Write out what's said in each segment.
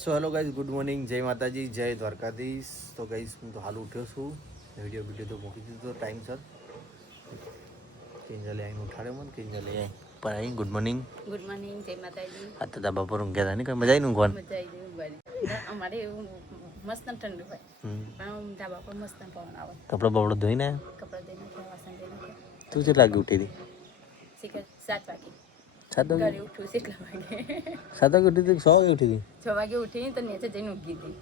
So hello guys, good morning, જય માતાજી, જય દ્વારકાધીશ. તો ગાઈઝ હું તો હાલ ઉઠ્યો છું. વિડીયો તો મૂકી દીધો ટાઈમસર. કિંજલે આવીને ઉઠાડ્યો મને. કિંજલે આવી પણ આવી. ગુડ મોર્નિંગ, જય માતાજી. આ તો ધાબા પર ઊંઘ્યા હતા ને, કઈ મજા આવી ઊંઘવાનું? મજા આવી ગઈ. અમારે એવું મસ્ત ઠંડુ હોય પણ ધાબા પર મસ્ત પવન આવે. કપડા બપડો ધોઈને કપડા ધોઈને વાસણ ધોઈને તું કેટલા વાગે ઉઠી હતી? 7 વાગે. 7 વાગે ઘરે ઉઠું કેટલા વાગે? 7 વાગે ઉઠી હતી? 6 વાગે ઉઠી હતી? 6 વાગે ઉઠી તો નીચે જઈને ઊંઘી હતી.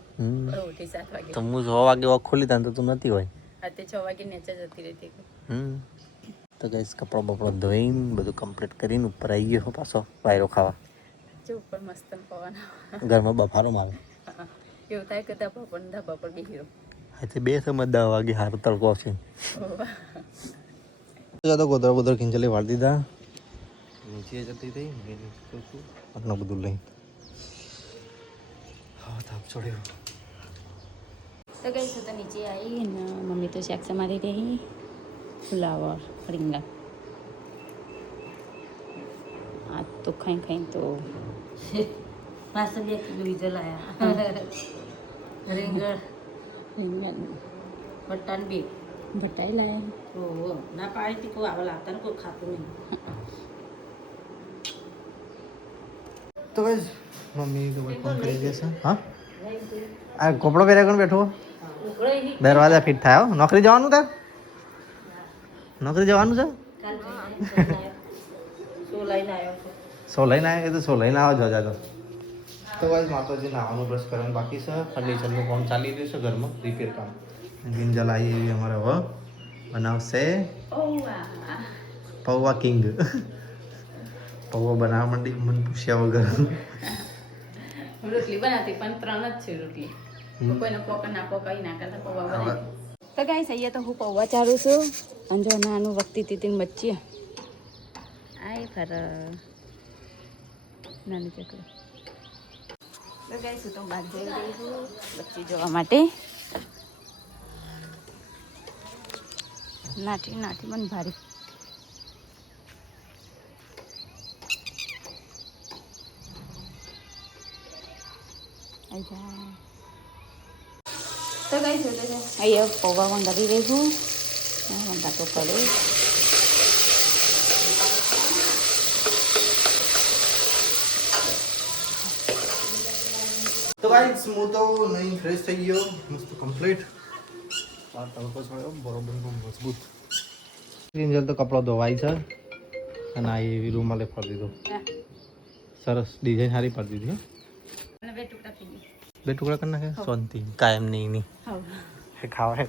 ઉઠી 7 વાગે. તો હું 6 વાગે વોક ખોલી તા તો તું નથી હોય. અત્યારે 6 વાગે નીચે જતી રહેતી. તો ગાઈસ કપડા બપડા ધોઈને બધું કમ્પ્લીટ કરીને ઉપર આવી ગયો પાછો વાયરો ખાવા. જે ઉપર મસ્ત પવન આવે. ઘરમાં બફારો મારે. એવું થાય કે ધાબા પર બેસી રહો. આજે 2 સમજ 10 વાગે હારો તડકો છે. તો ગોદરા ખીંચલી વાળી દીધા. નીચે જતી હતી આટલું બધું લઈ. હા થાપ છોડ્યો. તો ગઈ તો નીચે આવી ને મમ્મી તો શાક સમારી રહી. ફુલાવર રીંગણ આ તો ખાઈ તો પાછળ 2 કિલો બીજો લાયા રીંગણ બટાન 2 ભટાઈ લાયા. ઓહો ના પાડી કોઈ આવા લાવતા ને કોઈ ખાતું નહીં. તો બસ મમ્મી તો ફોન કરી દેશે. હા આ કપડો પહેર્યા કોણ બેઠો? દરવાજા ફિટ થાય. નોકરી જવાનું તાર? નોકરી જવાનું છે? શું લઈને આવ્યો છો? સો લઈને આવ્યો તો સો લઈને આવો જજા તો. તો ભાઈ માતાજી નાવાનું બ્રશ કરવાનું બાકી છે. ફર્નિચરનું કામ ચાલી રહ્યું છે ઘરમાં, રિપેર કામ. ગિંજલ આવી એવી અમારે હવે બનાવશે પૌવા કિંગ. પૌવા બનાવવા માંડી મને પૂછ્યા વગર. રોટલી બનાવતી પણ 3 જ છે રોટલી. કોઈને પોકા ના પોકાઈ ના કરતા પૌવા બનાવી. તો ગાઈસ અહીંયા તો હું પૌવા ચારું છું. અને જો નાનું વખતી તીતીન બચ્ચી આય ફર નાની ચકડો. તો ગાઈસ હું તો બહાર જઈ રહી છું બચ્ચી જોવા માટે. નાઠી મને ભારી. તો ગાઈસ અહીંયા પૌવા મંગાવી રહી છું. મંગાતો પડે. તો ગાઈસ હું તો નહીં ફ્રેશ થઈ ગયો મસ્ત કમ્પ્લીટ. આ તડકો છોડ્યો બરોબર મજબૂત. કિંજલ તો કપડો ધોવાય છે અને આ એવી રૂમાલે ફરી દીધો. સરસ ડિઝાઇન સારી પાડી દીધી. અને 2 ટુકડા થઈ ગયા. 2 ટુકડા કરી નાખે શાંતિ કાયમ નહીં ખાવા હે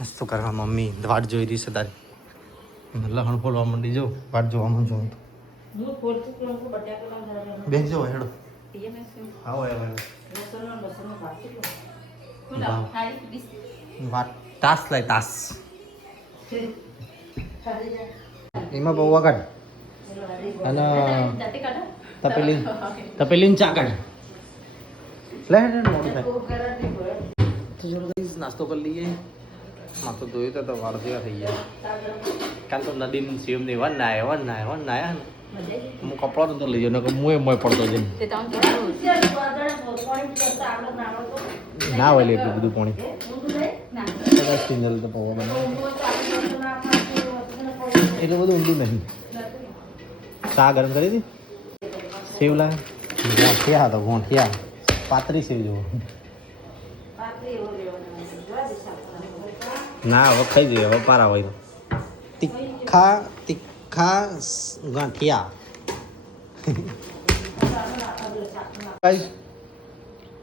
મસ્ત કરવા. મમ્મી વાટ જોઈ રહી છે તારી. લહણ ફોલવા માંડી જો વાટ જોવામાં જો હું ફોડતું કે હું બટાકા લાવવા બેસ જો હેડો. પીએમએસ આવો આવે લસણનો ભાજી ફુલાવ થાળી 20. વાટ તાસ લાય તાસ. એમાં પૌવા કાઢ અને જાતે કાઢો. તપેલી ચા કાઢ. લે મોડું થાય તો જો નાસ્તો કરી લઈએ. માથું ધોયું તો વાળ જેવા થઈ ગયા. કાલ તો નદીની સીમ ની વન નાયા ને હું કપડો તો લઈ જાઉં હું એ મોય પડતો જઈને તે તમે કીધું ના હોય એટલું બધું પાણી. ના સિંગલ તો પૌવા બનાવે એટલું બધું ઊંડું નહીં. ચા ગરમ કરી હતી. સેવલા ગોંઠિયા હતો ગોંઠિયા પાતળી સેવ જેવો. ના હવે ખાઈ જઈએ હવે પારા હોય તો. તીખા ગાંઠિયા.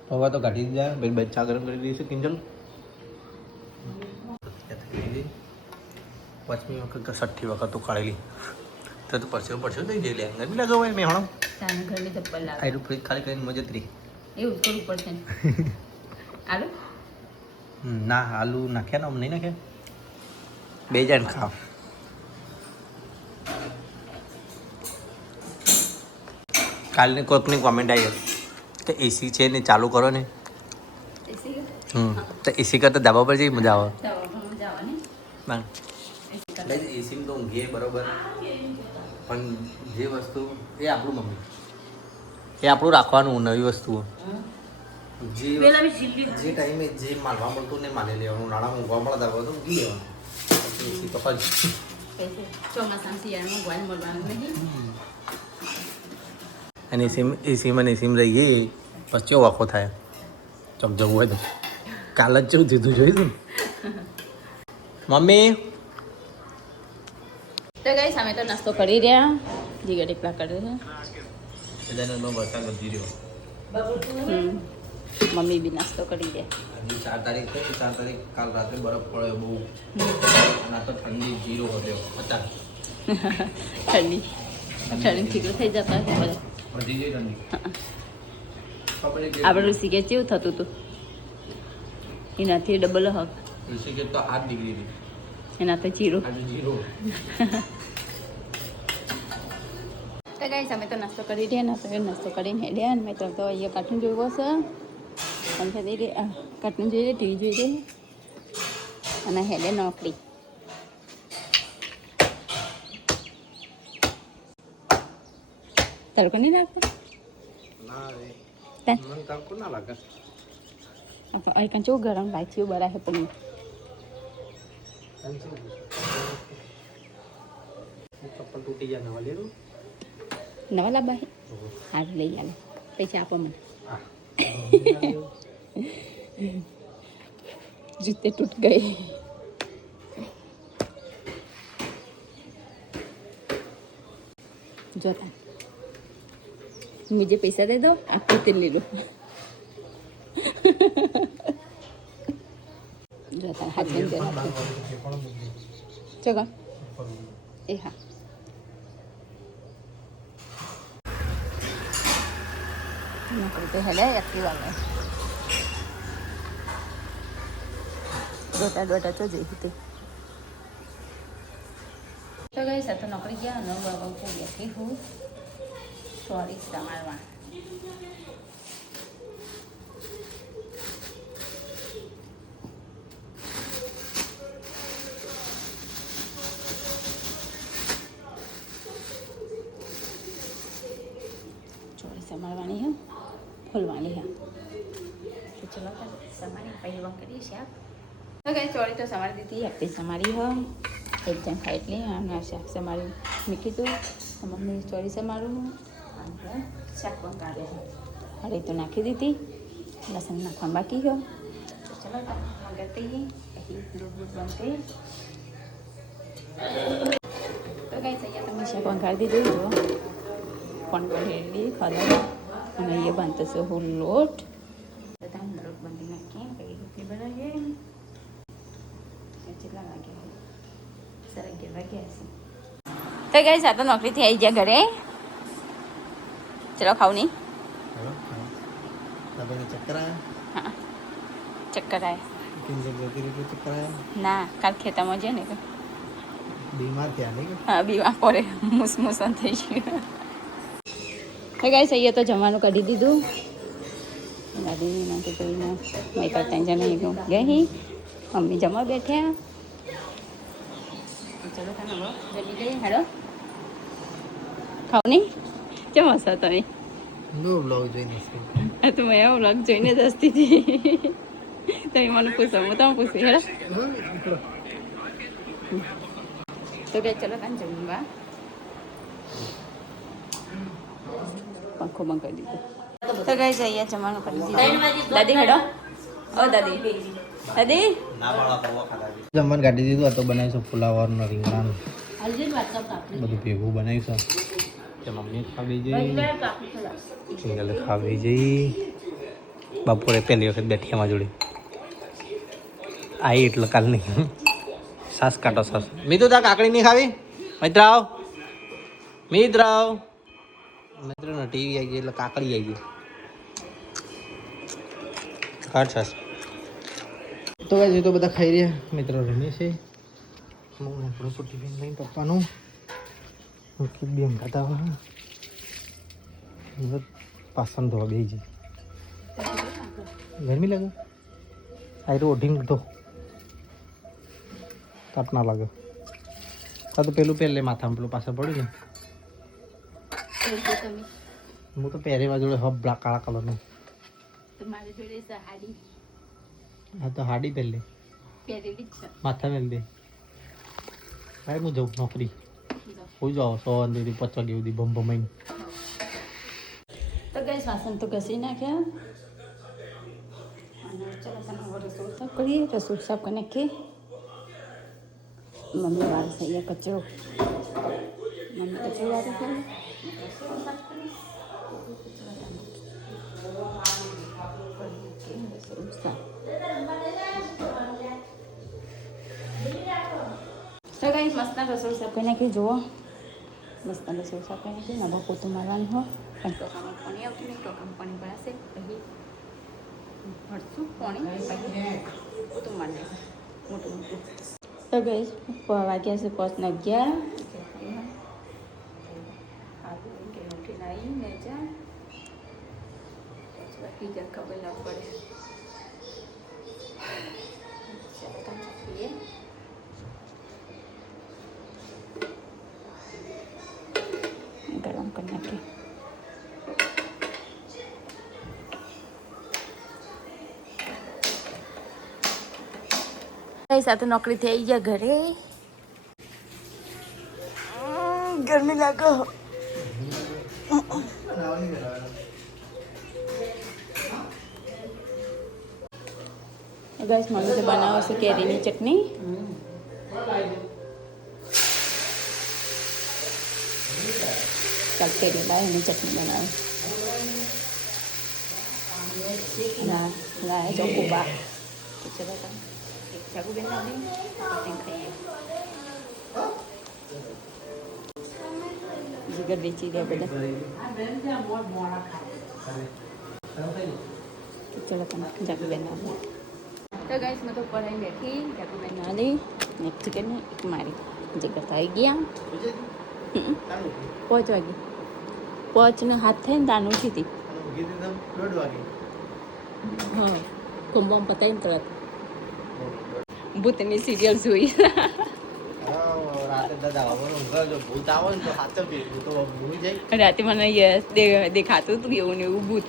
પૌવા તો કાઢી દીધા. ભાઈ ચા ગરમ કરી દઈશું કિંજલ. 5મી વખત કે 6ઠી વખત ઉકાળેલી તો પરસ્યો થઈ જઈ લે. ગરમી લાગે હોય મેં હણો તાને ઘરની ચપ્પલ લાવ. આયરું ફ્રીજ ખાલી કરીને મજતરી એવું જ કરવું પડશે ને. આલુ ના આલુ નાખ્યા ને આમ નહીં નાખ્યા. 2 જણ ખાવ. કાલની કોઈકની કોમેન્ટ આવી કે એસી છે ને ચાલુ કરો ને. તો એસી કરતા ધાબા પર જઈ મજા આવે. એસી તો ઊંઘીએ બરોબર પણ જે વસ્તુ એ આપણું મમ્મી એ આપણું રાખવાનું નવી વસ્તુઓ પેલા બી છેલ્લી જે ટાઈમે જે માલવા મળતું ને માલી લેવાનું નાણાં ઊંઘવા મળતા હોય તો ઊંઘી લેવાનું તો પછી ચોમાસામાં શિયાળામાં ગોળ મળવાનું નહીં. અને એસીમાં ને એસીમાં રહીએ પછી કેવો આખો થાય ચોક જવું હોય તો કાલ જ કેવું થયું જોઈશું મમ્મી તો ગાઈસ અમે તો નાસ્તો કરી રહ્યા જીગર એકલા કરે છે. વરસાદ વધી રહ્યો મમ્મી બી નાસ્તો કરી દે. હજી 4 તારીખ થઈ 4 તારીખ કાલ રાત્રે બરફ પડ્યો બહુ અને આ તો ઠંડી 0 વધ્યો અત્યારે ઠંડી ઠીકરું થઈ જતા હોય બધા. વધી ગઈ ઠંડી આપણે ઋષિકેશ કેવું થતું હતું એનાથી ડબલ હક ઋષિકેશ તો 8 ડિગ્રી હતી એના તો 0. આજે 0 તો ગાઈસ અમે તો નાસ્તો કરી રહ્યા ને તો નાસ્તો કરીને હેડ્યા અને મેં તો અહીંયા કાર્ટૂન જોયો છે પંખા દઈ દે કાર્ટૂન જોઈ દે ટીવી જોઈ દે અને હેડે નોકરી. તડકો નહીં લાગતો ના રે તાન મને તડકો ના લાગે અહીં કાં ચેવું ગરમ લાગે છે બરાબર પણ ચપ્પલ તૂટી જાય નવા લેરું નવા લાવવા હે હાર લઈ આલે પૈસા આપો મને. જૂતે તૂટ ગઈ. જોતા मुझे पैसा दे दो आपको तेल ले लो. જોતા હાથ બંધ રાખો ચગા એ હા નોકરી તો હેડે એક્ટિવ આવે દોટા તો જઈ હતી. તો ગઈ સાથે નોકરી ગયા અને બાબા ઉપર બેઠી હું સોરી તમારવા ચોરી સંભાળવાની હે ફૂલવાની હે તો ચલો સમારી પહેલી વાર કરીએ શાક. તો ગઈ ચોરી તો સમારી દીધી આપી સમારી હો એક જણ ખાઈ એટલે અને શાક સમારી મૂકી દઉં મમ્મી ચોરી સમારું અને શાક પણ કાઢે છે હળી તો નાખી દીધી લસણ નાખવાનું બાકી હો તો ચલો મંગાતી પછી દૂધ બનશે. તો કઈ અહીંયા તમે શાક વંગાળી દીધું જો પણ રેડી ખાધા અને એ બાંધતો છે હું લોટ બધા લોટ બાંધી નાખીએ પછી રોટલી બનાવીએ. કેટલા વાગ્યા 11:30 વાગ્યા હશે. તો ગઈ સાતો નોકરીથી આવી ગયા ઘરે ચલો ખાવ નહીં ચક્કર હા ચક્કર આવ્યા ના કાલ ખેતામાં છે ને બીમાર થયા નહીં હા બીમાર પડે મુસમુસન થઈ ગયું. તો ગાઈસ અહીંયા તો જમવાનું કાઢી દીધું દાદી નાખી કરીને મેં તો 3 જણા ગઈ મમ્મી જમવા બેઠ્યા. ચલો ખાને જમી લઈએ હેડો ખાવ નહીં કેમ હશો તમે નો બ્લોગ જોઈને તો મેં આ વ્લોગ જોઈને જ હસતી હતી તમે મને પૂછો હું તમે પૂછી હેડો તો કે ચલો કાન જમવા પંખો બંધ કરી દીધો. તો ગઈ અહીંયા જમવાનું કરી દીધું દાદી હેડો ઓ દાદી દાદી જમવાનું કાઢી દીધું આ તો બનાવીશું ફુલાવરનું રીંગણાનું બધું ભેગું બનાવીશું તો મમ્મી ખાવી જઈ સિંગલ ખાવી જઈ બપોરે પહેલી વખત બેઠી અમારા જોડે આવી એટલે કાલ નહીં સાસ કાઢો સાસ મીધું તા કાકડી નહીં ખાવી મિત્ર આવ મિત્ર ટીવી આવી ગઈ એટલે કાકડી આવી ગઈ કાઢ સાસ તો ગાઈસ તો બધા ખાઈ રહ્યા મિત્રો રમે છે હું થોડું શું ટિફિન લઈને પપ્પાનું બેમ ખાતા પાસન ધોવા બે જઈ ગરમી લાગે આ તો ઓઢીને તો તાપ ના લાગે આ તો પેલું પહેલે માથામાં પેલું પાછળ પડ્યું ને હું તો પહેરેવા જોડે હબ બ્લાક કાળા કલરનું તો મારી જોડે છે હાડી હા તો હાડી પહેલે પહેરેલી જ છે માથા પહેલ દે ભાઈ હું જાઉં નોકરી કોઈ જાઓ 100 અંદરથી 50 વાગ્યા સુધી બમ બમાઈને તો ગઈ વાસણ તો ઘસી નાખ્યા અને ચાલો તમે હવે રસોઈ સાફ કરીએ રસોઈ સાફ કરી નાખીએ મમ્મી વાળશે અહીંયા કચરો મમ્મી કચરો વાળે છે રસોઈ સાફ કરી રસોઈ સાફ તો ગઈ મસ્ત રસોઈ સાફ કરી નાખી જુઓ મસ્ત રસોઈ સાફ કરી નાખી નવા પોતું મારવાનું હોય પણ ટોકામાં પાણી આવતું નહીં ટોકામાં પાણી ભરાશે પછી ભરશું પાણી પછી પોતું મારી નાખું મોટું મોટું તો ગઈ વાગ્યા છે 5:11 ઉઠીને આવીને જા બાકી જ ખબર ના પડે ગરમ કરી નાખીએ સાથે નોકરીથી આવી ગયા ઘરે ગરમી લાગે ગેસ મમ્મી તો બનાવે છે કેરીની ચટણી ચાલ કેરી લાવીને ચટણી બનાવે લાવે ચોખ્ખું તો ચલો તમે એક ચાકુ બેન આવી પછી ખાઈએ જીગર વેચી દે બધા ચલો તમે ચાકુ બેન આવી તો ગાઈસ મેં તો પઢાઈ બેઠી ચાકુ બેન આવી નેક્સ્ટ કરીને એક મારી જીગર તો આવી ગયા 5 વાગે 5 હાથ થાય ને તાનું ઉઠી હા કુંભમ પતાવીને તરત ભૂતની સિરિયલ જોઈ રાતે મને દેખાતું હતું એવું ને એવું ભૂત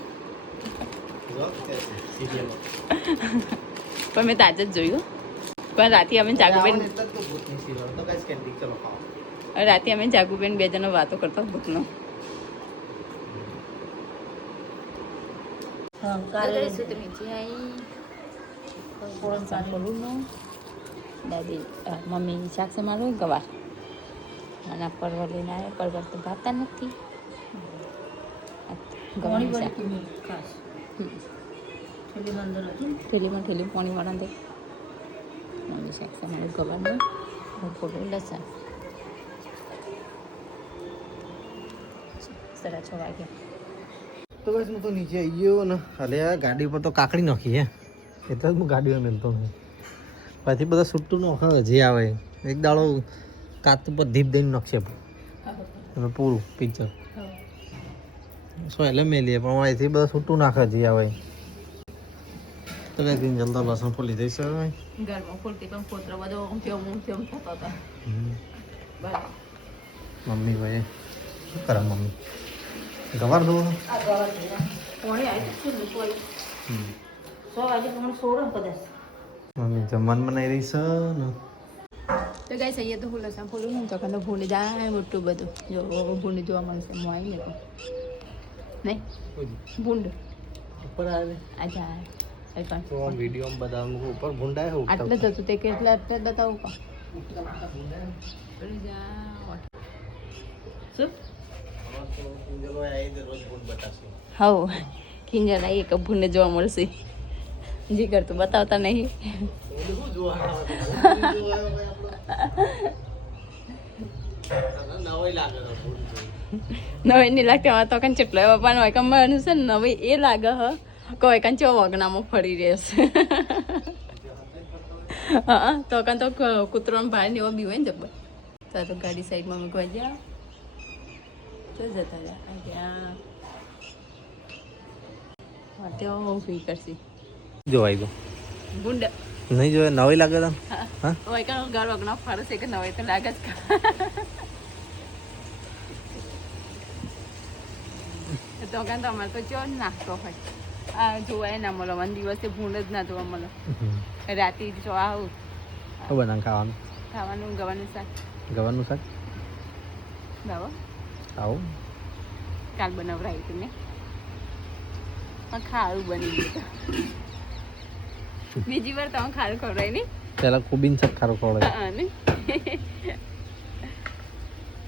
પણ મેં તાજ જ જોયું પણ રાતે અમે જાગુબેન બે જણો વાતો કરતા ભૂતનો દાદી મમ્મી શાક સમારું ગવાર અને પરવર લઈને આવે પરવર તો ભાવતા નથી થેલીમાં પાણી વાળા દે મમ્મી શાક સમારું ગવારનું થોડું લસણ 6:30 વાગ્યા તો બસ હું તો નીચે આવી ગયો ને હાલે ગાડી પર તો કાકડી નાખી હે એટલે જ હું ગાડીમાં મેલતો નહીં પછી બધા છૂટું નોખે જે આવે એક દાડો કાચ પર ધીપ દઈને નાખશે અને પૂરું પિક્ચર સો એટલે મેલીએ પણ અહીંથી બધા છૂટું નાખે જે આવે તો કઈ દિન જલ્દા લસણ ફોલી દઈશ ઘરમાં ફૂલતી પણ ફોતરો બધો થતો હતો મમ્મી ભાઈ શું કરે મમ્મી ગવાર દો મમ્મી જમવાનું બનાવી રહી છે ને તો ગાઈસ અહીંયા તો હું લસણ ફોલું ને તો ભૂલી જાય મોટું બધું જો ભૂંડ જોવા મળશે હું આવી ને નહીં ભૂંડ ઉપર આવે અચ્છા તો આમ વિડીયો બતાવું ઉપર ભૂંડાય હું આટલે જ હતું તે કેટલા આટલે બતાવું કો શું હવ કિંજલ એક ભૂંડ જોવા મળશે જી કરતું બતાવતા નહીં નવી નહીં લાગતી અમારે તો કઈ ચેટલો પપ્પાનો હોય કમાવાનું છે ને નવી એ લાગે હ કોઈ કઈ ચો વગનામાં ફરી રહેશે હા તો કઈ તો કૂતરો ભાઈ ને એવો બી હોય ને જબર તો ગાડી સાઈડમાં મૂકવા જાઓ તો જતા રહ્યા ત્યાં તે ઊભી કરશી જોવાઈ ગયો ગુંડ નહીં જોવે નવી લાગે તને હા હોય કે ઘર વગનો ફરસ છે કે નવી તો લાગે જ તો કાં તમારે તો ચો નાખતો હોય આ જોવાય ના મળે વન દિવસે ભૂંડ જ ના જોવા મળે રાતે જો આવું શું બનાવ ખાવાનું ખાવાનું ગવાનું શાક ગવાનું શાક લાવો આવું કાલ બનાવરાયું તું ને પણ ખારું બની ગયું બીજી વાર તમે ખારું ખવડાય નહીં પેલા કોબીન શાક ખારું ખવડાય હા ને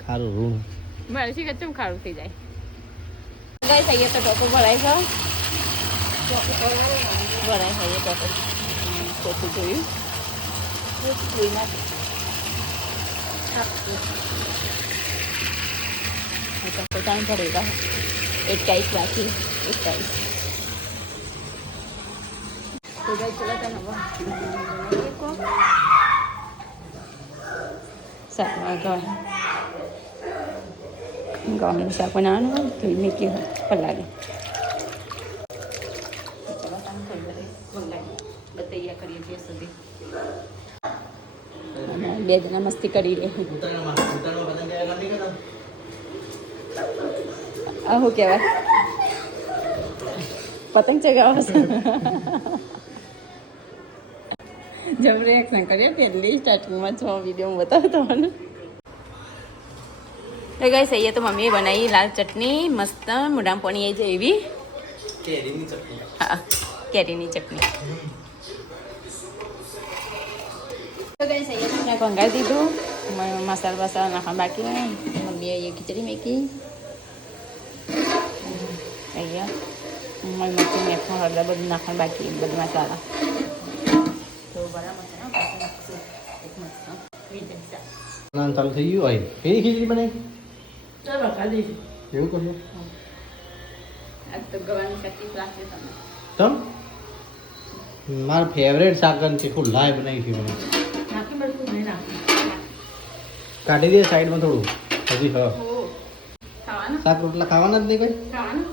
ખારું રૂણ મારે શી કચ્છમ ખારું થઈ જાય ગઈ થઈએ તો ટોકો ભરાય છે ભરાય થઈએ ટોકો ટોકો જોયું જોઈ નાખે टोको टाइम पड़ेगा 21 बाकी 21 तो गाइस चला था ना को साग गाँव शाक बनाना हो तो इनमें क्या फल लागे चलो टाइम कर दे फल लागे बताइए करिए जैसे भी બે જણા મસ્તી કરી રહી આવું કહેવાય પતંગ ચગાવો જબ રિએક્શન કરીએ પહેલી સ્ટાર્ટિંગમાં 6 વિડીયો બતાવો તમને તો ગાઈસ અહીંયા તો મમ્મીએ બનાવી લાલ ચટણી મસ્ત મોઢામાં પાણી આવી જાય એવી કેરીની ચટણી હા કેરીની ચટણી તો ગાઈસ અહીંયા મેં ભંગાર દીધું મસાલા બસાલા નાખવા બાકી મમ્મીએ અહીંયા ખીચડી મેકી અહીંયા મરચું મેથું હળદર બધું નાખવાનું બાકી બધું મસાલા તો બરાબર મસાલા પાછળ નાખશું એક મસ્ત ચાલુ થઈ ગયું હોય કેવી ખીચડી બનાવી ચાલો ખાલી એવું કર્યું આ તો ગવાની ચટણી લાગશે તમને તમ મારું ફેવરેટ શાક છે ખુલ્લા બનાવી છે મને નાખી બધું નહીં નાખી કાઢી દે સાઈડમાં થોડું હજી હા ખાવાનું શાક રોટલા ખાવાના જ નહીં કોઈ ખાવાનું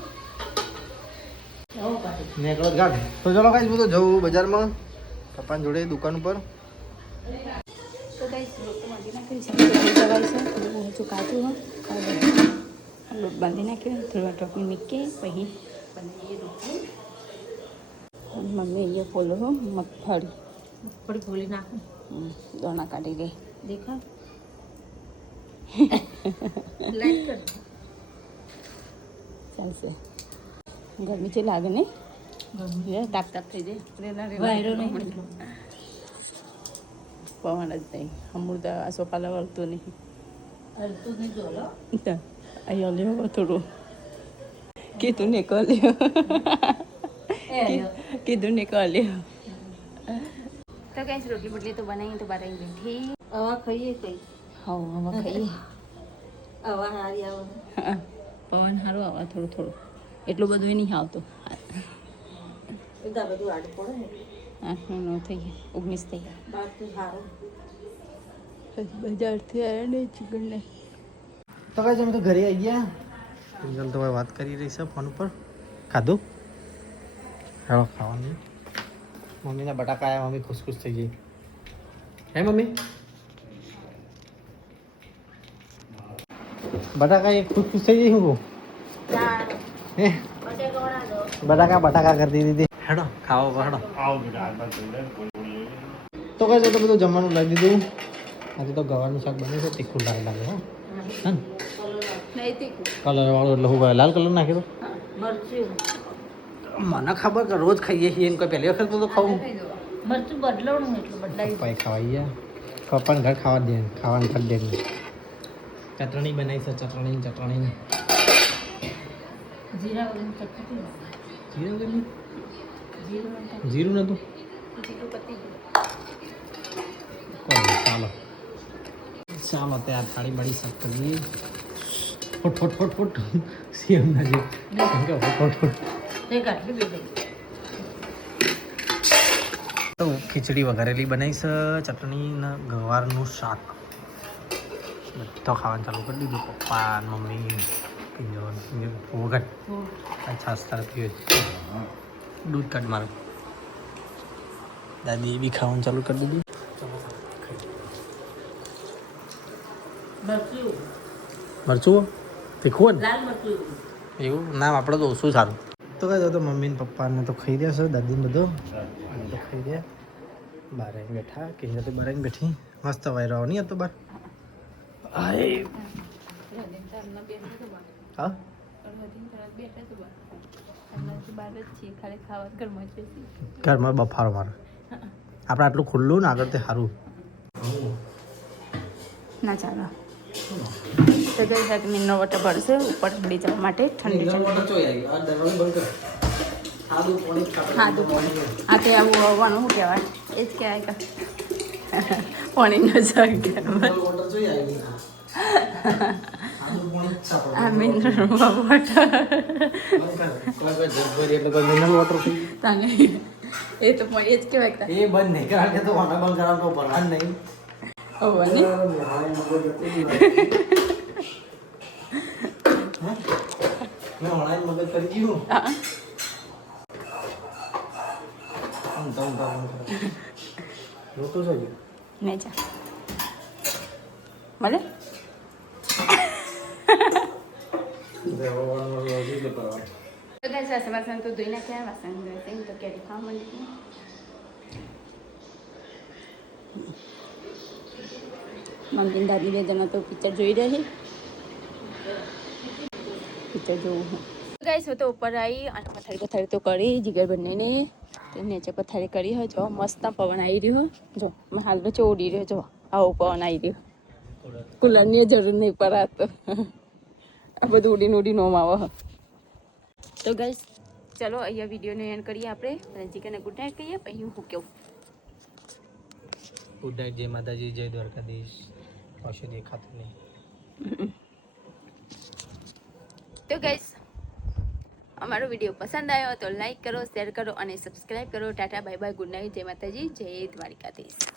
આવો પાછી નેકળો જ ગાઢ તો ચલો કાંઈ હું તો જવું બજારમાં પપ્પાની જોડે દુકાન ઉપર તો ગાઈસ લોટ બાંધી નાખ્યો છે દવાઈ છે થોડું ઓછું કાચું હોય લોટ બાંધી નાખ્યો થોડું ટોપી મૂકી પછી બનાવીએ રોટલી મમ્મી અહીંયા ફોલો મગફળી થોડી ગોળી નાખું દોણા કાઢી ગઈ દેખા લાઈટ કર ચાલશે ગરમી છે લાગે ને તાપ તાપ થઈ જાય વાયરો નહીં પવન જ નહીં અમૃત આ સોપાલા વળતું નહીં અડતું નહીં જોલો અહીંયા લેવો થોડું કીધું ને કર લ્યો કીધું ને કર લ્યો તો કઈ રોટલી બોટલી તો બનાવી તો બાર બેઠી હવા ખાઈએ કઈ હા હવે ખાઈએ હવા હારી આવે પવન સારું આવે થોડું થોડું એટલું બધું નહીં આવતું બધા બધું આડું પડે ને 8 9 થઈ ગયા 19 થઈ ગયા બાર તો સારું બજારથી આવ્યા ને ચિકન ને તો કાંઈ અમે તો ઘરે આવી ગયા કિંજલ તો વાત કરી રહી છે ફોન ઉપર ખાધું હેલો ખાવાનું મમ્મીના બટાકા આવ્યા મમ્મી ખુશ ખુશ થઈ ગઈ હે મમ્મી બટાકા એ ખુશ ખુશ થઈ ગઈ હું હે બટાકા કરી દીધી હેડો ખાવો હેડો તો કઈ તો બધું જમવાનું લાવી દીધું આજે તો ગવાનું શાક બન્યું છે તીખું લાગે હો હા નહીં તીખું કલર વાળું એટલે હું લાલ કલર નાખી દો મરચું મને ખબર કે રોજ ખાઈએ છીએ એને કોઈ પહેલી વખત તો ખાવું મરચું બદલાવணும் એટલું બદલાવી પપ્પાએ ખવાઈએ પપ્પાને ઘર ખાવા દે ખાવાનું કરી દે ચટણી બનાવી છે ચટણી જીરા વગરની ચટણી જીરું કેટલું જીરું જીરું નહોતું જીરું પતી ગયું ચાલો ચાલો ત્યાં થાળી બાળી સાફ કરીએ ફૂટ ફૂટ ફૂટ ફૂટ સીએમ ના જે ફૂટ ફૂટ ફૂટ તે કાઢી બે તો ખીચડી વઘારેલી બનાવી છે ચટણી ને ગવારનું શાક બધો ખાવાનું ચાલુ કરી દીધું પપ્પા મમ્મી વગર છાસ તાર પીવે દૂધ કાઢ મારું દાદી બી ખાવાનું ચાલુ કરી દીધું મરચું મરચું તીખું લાલ મરચું એવું નામ આપણે તો ઓછું સારું તો કહી દો તો મમ્મી ને પપ્પાને તો ખાઈ રહ્યા છે દાદીને બધો અમે તો ખાઈ રહ્યા બહાર આવીને બેઠા કે તો બહાર આવીને બેઠી મસ્ત વાયરો આવો નહીં હતો બહાર હા ઘરમાં બફારો મારો આપણે આટલું ખુલ્લું ને આગળ તે સારું ના ચાલો તો ગઈ સાથે મિનરલ વોટર ભરશે ઉપર ચડી જવા માટે ઠંડી ખાધું પાણી આ તે આવું આવવાનું શું કહેવાય એ જ કહેવાય કે પાણી ન આ મિનરલ વોટર તને એ તો એ જ કહેવાય એ બંધ નહીં કારણ કે તો વાના બંધ કરાવતો ભરવા નહીં મગજ કરી ગયું જોતું છે નહીં જા મળે વાસણ તો ધોઈ નાખ્યા વાસણ ધોઈ તો કેરી ખાવા માંડી મમ્મી દાદી બે જણા તો પિક્ચર જોઈ રહી પિક્ચર જોવું હું ગાઈસ હું તો ઉપર આવી અને પથારી તો કરી જીગર બંનેની નીચે પથારી કરી હોય જો મસ્ત પવન આવી રહ્યો જો મેં હાલ તો ઉડી રહ્યો જો આવો પવન આવી રહ્યો કુલરની જરૂર નહીં પડાતો આ બધું ઉડીને નોમ આવે તો ગાઈસ ચલો અહીંયા વિડીયોને એન્ડ કરીએ આપણે જીગરને ગુડ નાઇટ કહીએ પછી હું કેવું ગુડ નાઇટ જય માતાજી જય દ્વારકાધીશ કશું દેખાતું નહીં તો ગાઈસ અમારો વિડીયો પસંદ આવ્યો તો લાઈક કરો શેર કરો અને સબસ્ક્રાઈબ કરો Tata bye bye good night જય માતાજી જય દ્વારકાધીશ